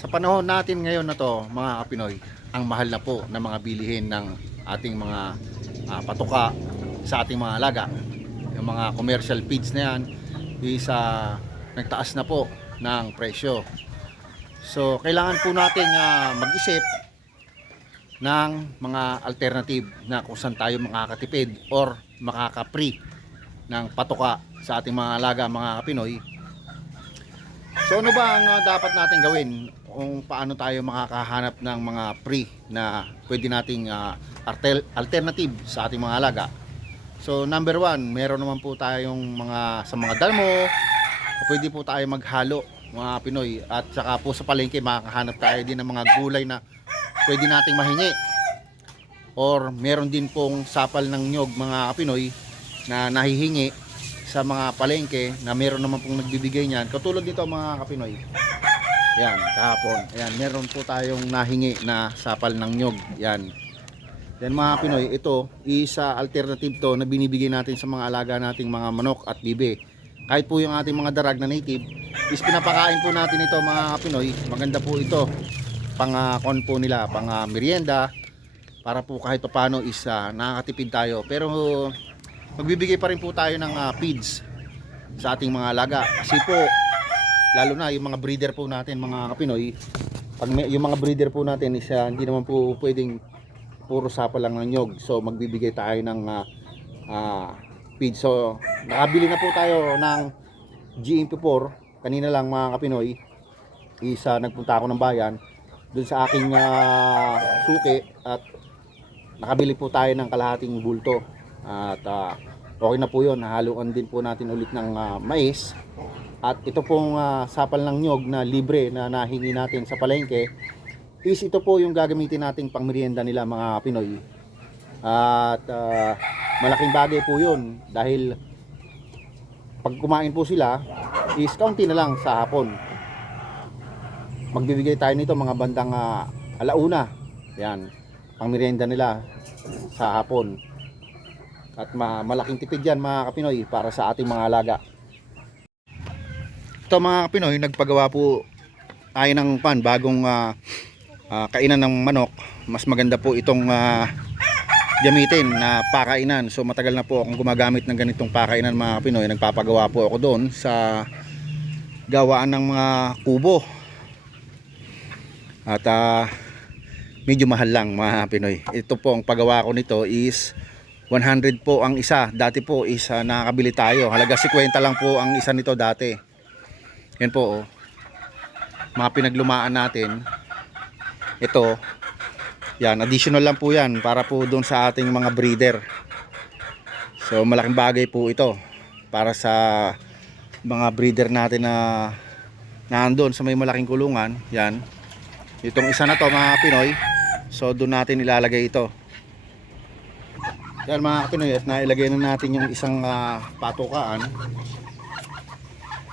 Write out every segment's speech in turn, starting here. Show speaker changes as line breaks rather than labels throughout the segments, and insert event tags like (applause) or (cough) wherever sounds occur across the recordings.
Sa panahon natin ngayon na to, mga kapinoy, ang mahal na po ng mga bilihin ng ating mga ah, patuka sa ating mga alaga. Yung mga commercial feeds na yan is ah, nagtaas na po ng presyo. So, kailangan po natin ah, mag-isip ng mga alternative na kung saan tayo makakatipid or makaka-free ng patuka sa ating mga alaga, mga kapinoy. So ano ba ang uh, dapat natin gawin kung paano tayo makakahanap ng mga free na pwede nating uh, artel- alternative sa ating mga alaga? So number one, meron naman po tayong mga sa mga dalmo, pwede po tayo maghalo mga Pinoy. At saka po sa palengke makakahanap tayo din ng mga gulay na pwede nating mahingi. Or meron din pong sapal ng nyog mga Pinoy na nahihingi sa mga palengke na meron naman pong nagbibigay niyan. Katulad nito mga kapinoy. Yan kahapon. Yan meron po tayong nahingi na sapal ng nyog. Yan. Yan mga Pinoy ito isa alternative to na binibigay natin sa mga alaga nating mga manok at bibe. Kahit po yung ating mga darag na native is pinapakain po natin ito mga Pinoy maganda po ito. Pang uh, po nila pang uh, merienda para po kahit paano is uh, nakakatipid tayo. Pero magbibigay pa rin po tayo ng uh, feeds sa ating mga alaga. Kasi po lalo na yung mga breeder po natin mga kapinoy pag may, yung mga breeder po natin is uh, hindi naman po pwedeng puro sapa lang ng nyog. So magbibigay tayo ng uh, uh, feed. So nakabili na po tayo ng GMP4 kanina lang mga kapinoy isa nagpunta ako ng bayan dun sa aking uh, suki at nakabili po tayo ng kalahating bulto at uh, okay na po yun. Haluan din po natin ulit ng uh, mais. At ito pong uh, sapal ng nyog na libre na nahingi natin sa palengke is ito po yung gagamitin nating pangmerienda nila mga Pinoy. At uh, malaking bagay po yun dahil pag kumain po sila is kaunti na lang sa hapon. Magbibigay tayo nito mga bandang uh, alauna. Yan pangmerienda nila sa hapon at ma malaking tipid yan mga kapinoy para sa ating mga alaga. Ito mga kapinoy nagpagawa po tayo ng pan bagong ah, ah, kainan ng manok. Mas maganda po itong ah, gamitin na pakainan. So matagal na po akong gumagamit ng ganitong pakainan mga kapinoy. Nagpapagawa po ako doon sa gawaan ng mga kubo. At ah, medyo mahal lang mga Pinoy ito po ang paggawa ko nito is 100 po ang isa. Dati po is uh, nakakabili tayo. Halaga 50 lang po ang isa nito dati. Yan po oh. Mga pinaglumaan natin. Ito. Yan, additional lang po yan para po doon sa ating mga breeder. So malaking bagay po ito para sa mga breeder natin na nandoon sa may malaking kulungan. Yan. Itong isa na to mga Pinoy. So doon natin ilalagay ito. Yan mga Pinoy at nailagay na natin yung isang uh, patukaan.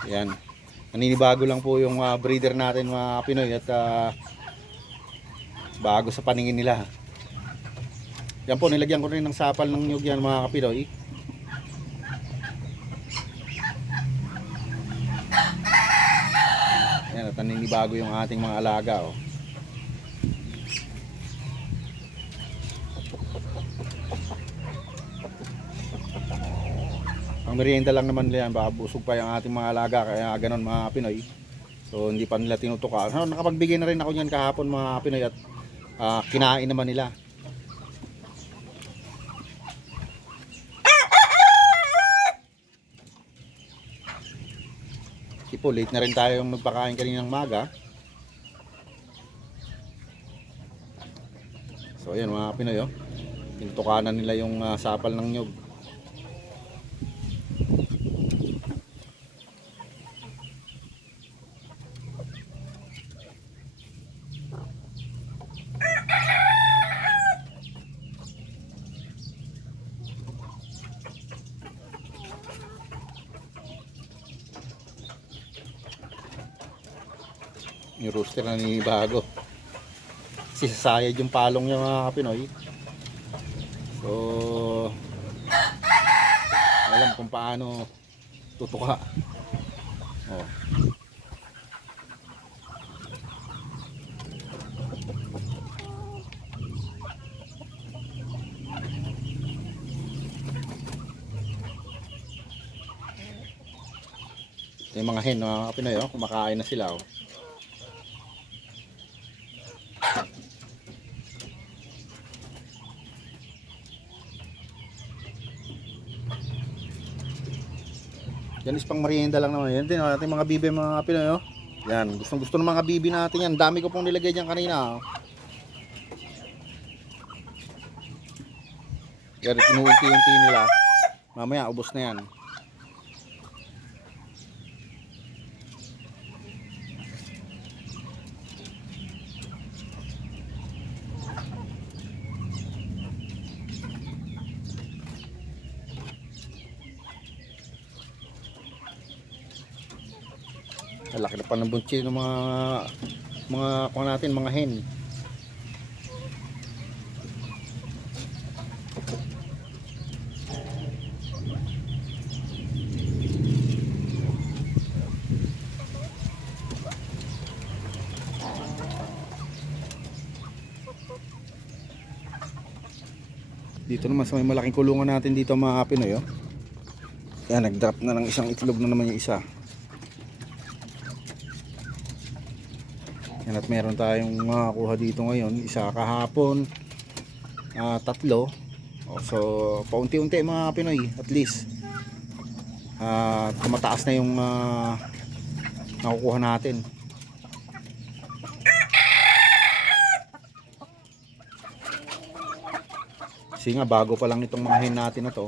Yan. Naninibago lang po yung uh, breeder natin mga Pinoy at uh, bago sa paningin nila. Yan po nilagyan ko rin ng sapal ng nyug yan mga Pinoy. Yan at naninibago yung ating mga alaga oh. Merienda lang naman nila yan, baka busog pa yung ating mga alaga, kaya ganon mga Pinoy. So hindi pa nila tinutukan. So, nakapagbigay na rin ako niyan kahapon mga Pinoy at ah, kinain naman nila. Tipo, late na rin tayo magpakain kaninang maga. So ayan mga Pinoy oh. Tinutukanan nila yung ah, sapal ng nyog. Yung rooster na bago. Sisasayad yung palong niya mga kapinoy. So, alam kung paano tutuka. Oh. Ito yung mga hen, mga kapinoy, oh, kumakain na sila. Oh. Yan is pang merienda lang naman. Yan din, oh, ating mga bibi, mga Pinoy. Oh. Yan, gustong gusto ng mga bibi natin yan. Dami ko pong nilagay dyan kanina. Oh. Yan, inuunti-unti nila. Mamaya, ubos na yan. Ang laki na pa ng bunchi ng mga mga kuha natin, mga hen. Dito naman sa may malaking kulungan natin dito mga Pinoy oh. Yan, nag-drop na ng isang itlog na naman yung isa. Yan at meron tayong makakuha dito ngayon. Isa kahapon, ah, tatlo. So, paunti-unti mga Pinoy, at least. Ah, tumataas na yung ah, nakukuha natin. Kasi nga, bago pa lang itong mga hen natin na to.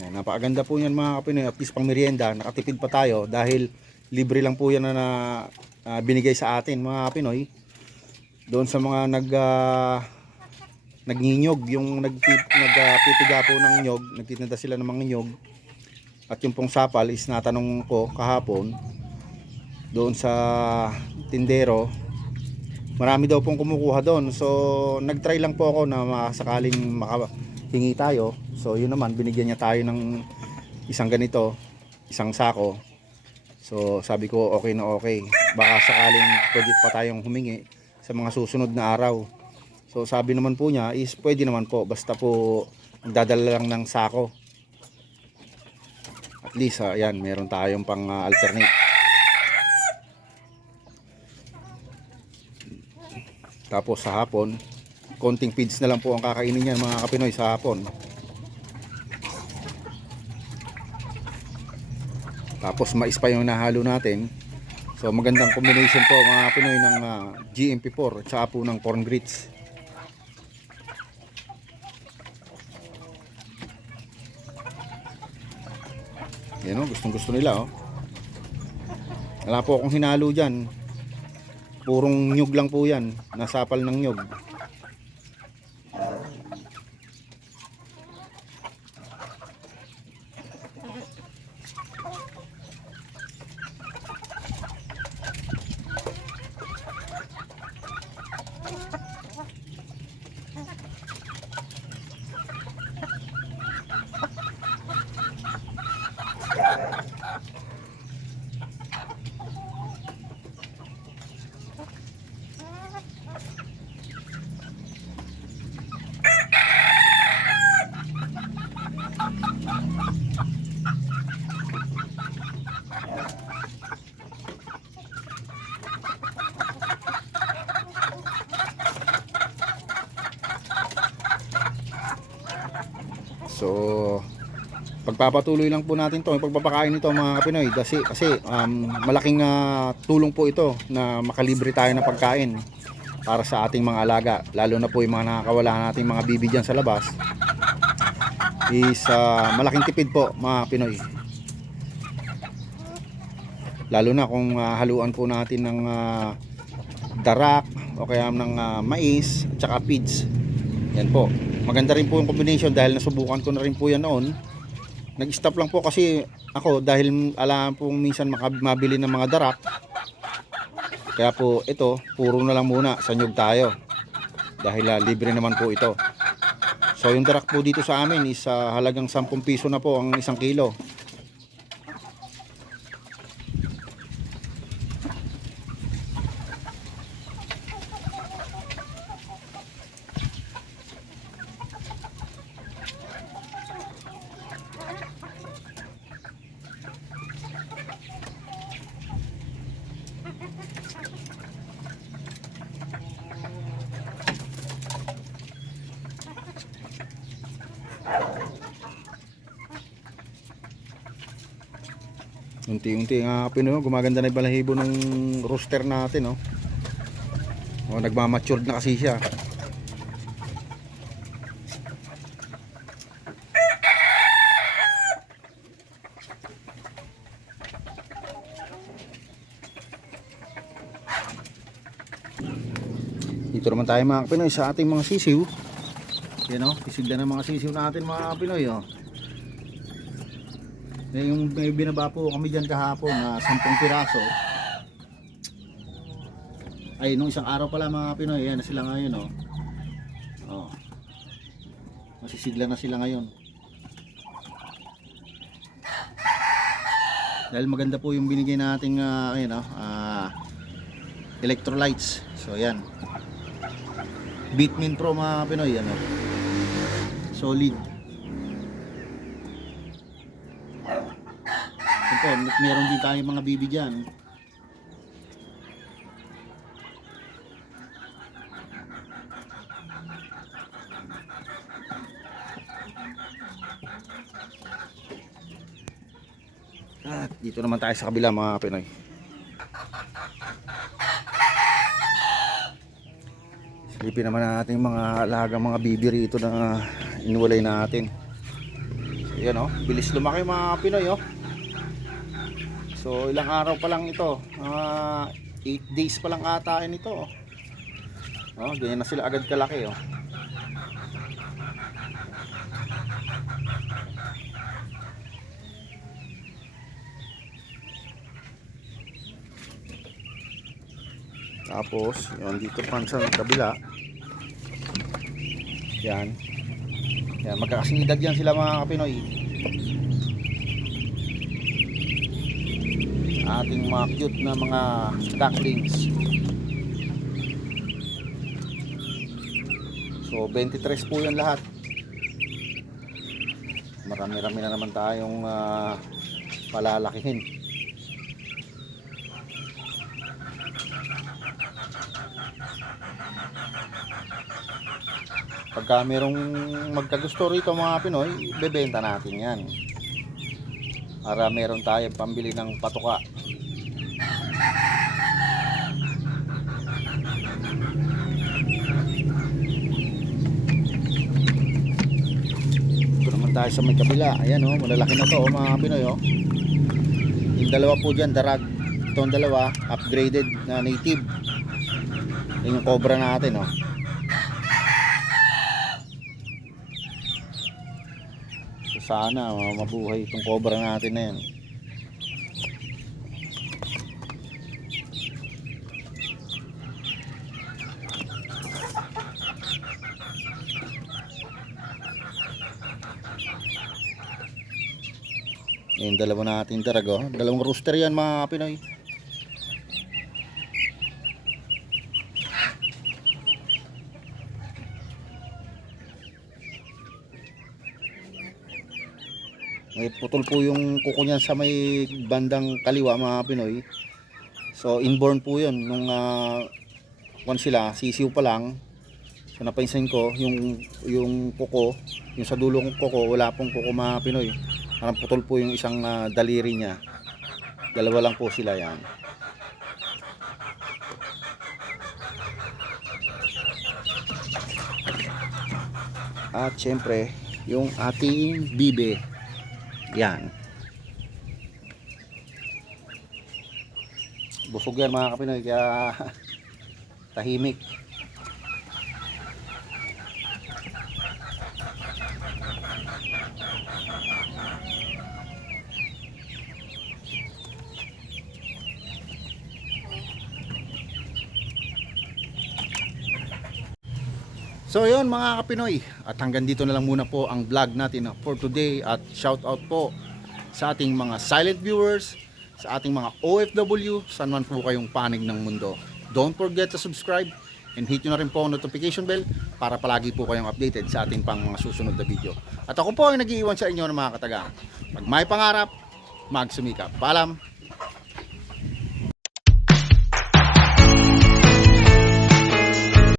Yan, napakaganda po yan mga kapinoy. At least pang merienda, nakatipid pa tayo dahil libre lang po yan na, na ah, binigay sa atin mga kapinoy. Doon sa mga nag uh, nagnginyog, yung nagpip, nagpitiga po ng nyog, nagtitinda sila ng mga nyog. At yung pong sapal is natanong ko kahapon doon sa tindero. Marami daw pong kumukuha doon. So nagtry lang po ako na masakaling makahingi tayo. So yun naman binigyan niya tayo ng isang ganito, isang sako. So sabi ko okay na okay. Baka sakaling pwede pa tayong humingi sa mga susunod na araw. So sabi naman po niya is pwede naman po basta po magdadala lang ng sako. At least ah, ayan, meron tayong pang ah, alternate. Tapos sa hapon, konting feeds na lang po ang kakainin niyan mga kapinoy sa hapon. Tapos mais pa yung nahalo natin. So magandang combination po mga Pinoy ng ah, GMP4 at saka ng corn grits. Yan o, gustong gusto nila oh. Wala po akong hinalo dyan. Purong nyug lang po yan. Nasapal ng nyug. uh, So, pagpapatuloy lang po natin to, pagpapakain nito mga Pinoy kasi, kasi um, malaking ah, tulong po ito na makalibre tayo ng pagkain para sa ating mga alaga, lalo na po yung mga nakakawala nating mga bibi dyan sa labas is ah, malaking tipid po mga Pinoy. Lalo na kung ah, haluan po natin ng ah, darak o kaya ng ah, mais at saka feeds. Yan po maganda rin po yung combination dahil nasubukan ko na rin po yan noon. Nag-stop lang po kasi ako dahil alam po minsan mabili ng mga darak kaya po ito puro na lang muna sa nyug tayo. Dahil ah, libre naman po ito. So yung darak po dito sa amin is ah, halagang 10 piso na po ang isang kilo. Unti-unti nga Pinoy, gumaganda na yung balahibo ng rooster natin, no. Oh, nagmamatured na kasi siya. Dito naman tayo mga Pinoy sa ating mga sisiw. Yan o, pisigla ng mga sisiw natin mga Pinoy oh. Eh, yung may binaba po kami dyan kahapon na 10 piraso. Ay, nung isang araw pala mga Pinoy, yan na sila ngayon, oh. Oh. Masisigla na sila ngayon. Dahil maganda po yung binigay nating uh, ayun, oh, ah, electrolytes. So, yan. Bitmin Pro mga Pinoy, ano. Solid. Ito, meron din tayong mga bibi dyan. At dito naman tayo sa kabila mga Pinoy. Silipin naman natin mga alagang mga bibi rito na inuwalay natin. Yan oh, bilis lumaki mga Pinoy oh. So ilang araw pa lang ito. Mga 8 days pa lang ata ito. Oh, oh ganyan na sila agad kalaki oh. Tapos, yun dito pa sa kabila. Yan. Yan, magkakasing yan sila mga Pinoy. ating mga cute na mga ducklings. So 23 po yan lahat. Marami rami na naman tayong uh, palalakihin pagka merong magkagusto rito mga Pinoy bebenta natin yan para meron tayong pambili ng patuka Ito naman tayo sa may kabila. Ayan oh, malalaki na to oh, mga Pinoy oh. Yung dalawa po dyan, darag. Itong dalawa, upgraded na native. Yung cobra natin oh. Sana mabuhay itong cobra natin na yan. Yung dalawa natin tarago. Dalawang rooster yan mga Pinoy. May putol po yung kuko niyan sa may bandang kaliwa mga Pinoy. So inborn po yun nung uh, kwan sila, sisiw pa lang. So napansin ko yung yung kuko, yung sa dulo ng kuko, wala pong kuko mga Pinoy. Parang putol po yung isang ah, daliri niya. Dalawa lang po sila yan. At syempre, yung ating bibe. Yan. Busog yan mga kapinoy, kaya (laughs) tahimik. So yun mga kapinoy at hanggang dito na lang muna po ang vlog natin for today at shout out po sa ating mga silent viewers, sa ating mga OFW, saan man po kayong panig ng mundo. Don't forget to subscribe and hit nyo na rin po ang notification bell para palagi po kayong updated sa ating pang mga susunod na video. At ako po ay nag-iiwan sa inyo ng mga kataga. Pag may pangarap, magsumikap. Paalam!